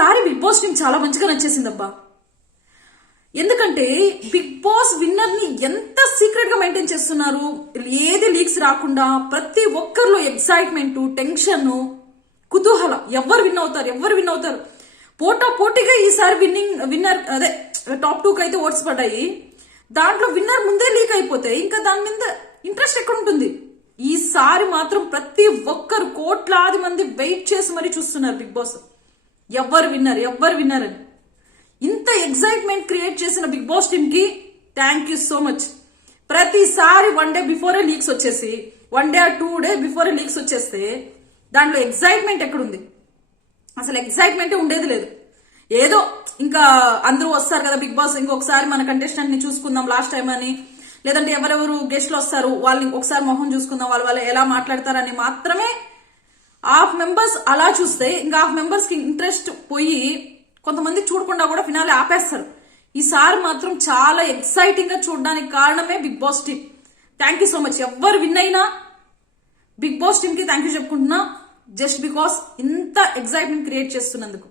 ఈసారి big boss team చాలా మంచిగా నచ్చేసిందబ్బా. ఎందుకంటే బిగ్ బాస్ విన్నర్ ని ఎంత సీక్రెట్ గా మెయింటైన్ చేస్తున్నారు, ఏది లీక్స్ రాకుండా. ప్రతి ఒక్కరిలో ఎక్సైట్మెంట్, టెన్షన్, కుతూహలం. ఎవరు విన్ అవుతారు పోటా పోటీగా ఈసారి విన్నర్ అదే టాప్ 2 కి అయితే ఓట్స్ పడ్డాయి. దాంట్లో విన్నర్ ముందే లీక్ అయిపోతే ఇంకా దాని మీద ఇంట్రెస్ట్ ఎక్కడ ఉంటుంది. ఈసారి మాత్రం ప్రతి ఒక్కరు కోట్లాది మంది వెయిట్ చేసి మరీ చూస్తున్నారు బిగ్ బాస్ ఎవరు విన్నర్ అని. ఇంత ఎక్సైట్మెంట్ క్రియేట్ చేసిన బిగ్ బాస్ టీమ్ కి థ్యాంక్ యూ సో మచ్. ప్రతిసారి 1 డే బిఫోరే లీక్స్ వచ్చేసి 1 డే 2 డే బిఫోరే లీక్స్ వచ్చేస్తే దాంట్లో ఎక్సైట్మెంట్ ఎక్కడుంది? అసలు ఎక్సైట్మెంటే ఉండేది లేదు. ఏదో ఇంకా అందరూ వస్తారు కదా బిగ్ బాస్, ఇంకొకసారి మన కంటెస్టెంట్ ని చూసుకుందాం లాస్ట్ టైం అని, లేదంటే ఎవరెవరు గెస్ట్లు వస్తారు వాళ్ళని ఒకసారి మొహం చూసుకుందాం, వాళ్ళు ఎలా మాట్లాడతారని మాత్రమే హాఫ్ మెంబర్స్ అలా చూస్తే ఇంకా హాఫ్ మెంబర్స్ కి ఇంట్రెస్ట్ పోయి కొంతమంది చూడకుండా కూడా ఫినాలే ఆపేస్తారు. ఈసారి మాత్రం చాలా ఎక్సైటింగ్ గా చూడడానికి కారణమే Bigg Boss team. Thank you so much. ఎవరు విన్ అయినా బిగ్ బాస్ టీమ్ కి థ్యాంక్ యూ చెప్పుకుంటున్నా, జస్ట్ బికాస్ ఇంత ఎక్సైట్మెంట్ క్రియేట్ చేస్తున్నందుకు.